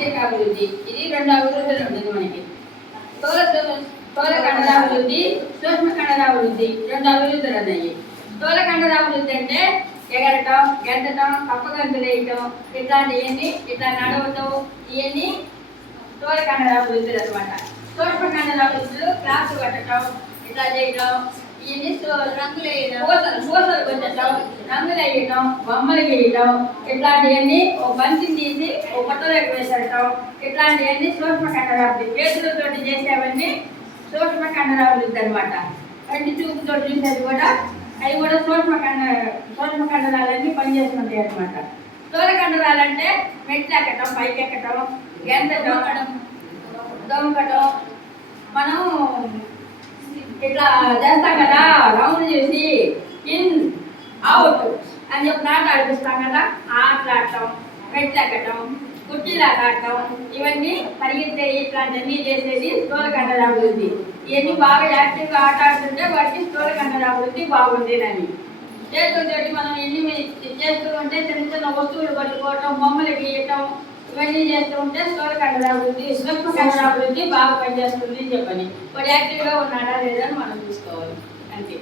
శారీరక అభివృద్ధి, ఇది 2 అభివృద్ధులు ఉంటుంది మనకి. స్థూల కండరాభివృద్ధి, సూక్ష్మ కండరాభివృద్ధి 2 అభివృద్ధులు ఉన్నాయి. స్థూల కండరాభివృద్ధి అంటే ఎగరటం, గెంతటం, కప్పగంతులు వేయటం, ఇట్లాంటివన్నీ, ఇట్లా నడవటం, ఇవన్నీ స్థూల కండరాభివృద్ధులు అనమాట. సూక్ష్మ కండరాభివృద్ధులు క్లాసు కట్టడం, ఇట్లా చేయటం, ఇవన్నీ రంగులు వేయడం, పూసలు కొట్టడం, రంగులు వేయటం, బొమ్మలు గీయటం, ఇట్లాంటివన్నీ ఒక బంతిని తీసి ఒక కొత్తలోకి వేసేయటం, ఇట్లాంటివన్నీ సూక్ష్మ కండరాభివృద్ధి. చేతులతో చేసేవన్నీ సూక్ష్మ కండరాభివృద్ధి అనమాట. కంటి చూపుతో చూసేది కూడా అవి కూడా సూక్ష్మ కండరాలన్నీ పనిచేస్తుంటాయి అనమాట. స్థూల కండరాలంటే మెట్లు ఎక్కటం, పైకి ఎక్కటం, గెంతటం, దొంగటం, మనం ఇట్లా చేస్తాం కదా, రౌండ్ చేసి ఇన్ అవుట్ అని చెప్పి ఆట ఆడిపిస్తాం కదా, ఆటలాడటం, మెట్లు ఎక్కటం, కుర్చీలాట ఆడటం, ఇవన్నీ పరిగెత్తే ఇట్లాంటివన్నీ చేసేది స్థూల కండరాభివృద్ధి. ఇవన్నీ బాగా యాక్టివ్గా ఆట ఆడుతుంటే వాటికి స్థూల కండరాభివృద్ధి బాగుండేదని. చేతులతోటి మనం ఎన్ని చేస్తూ ఉంటే చిన్న చిన్న వస్తువులు పట్టుకోవటం, బొమ్మలు గీయటం, ఇవన్నీ చేస్తూ ఉంటే స్థూల కండరాభివృద్ధి, సూక్ష్మ కండరాభివృద్ధి బాగా పనిచేస్తుంది అని చెప్పని. వాడు యాక్టివ్గా ఉన్నాడా లేదా అని మనం చూసుకోవాలి అంతే.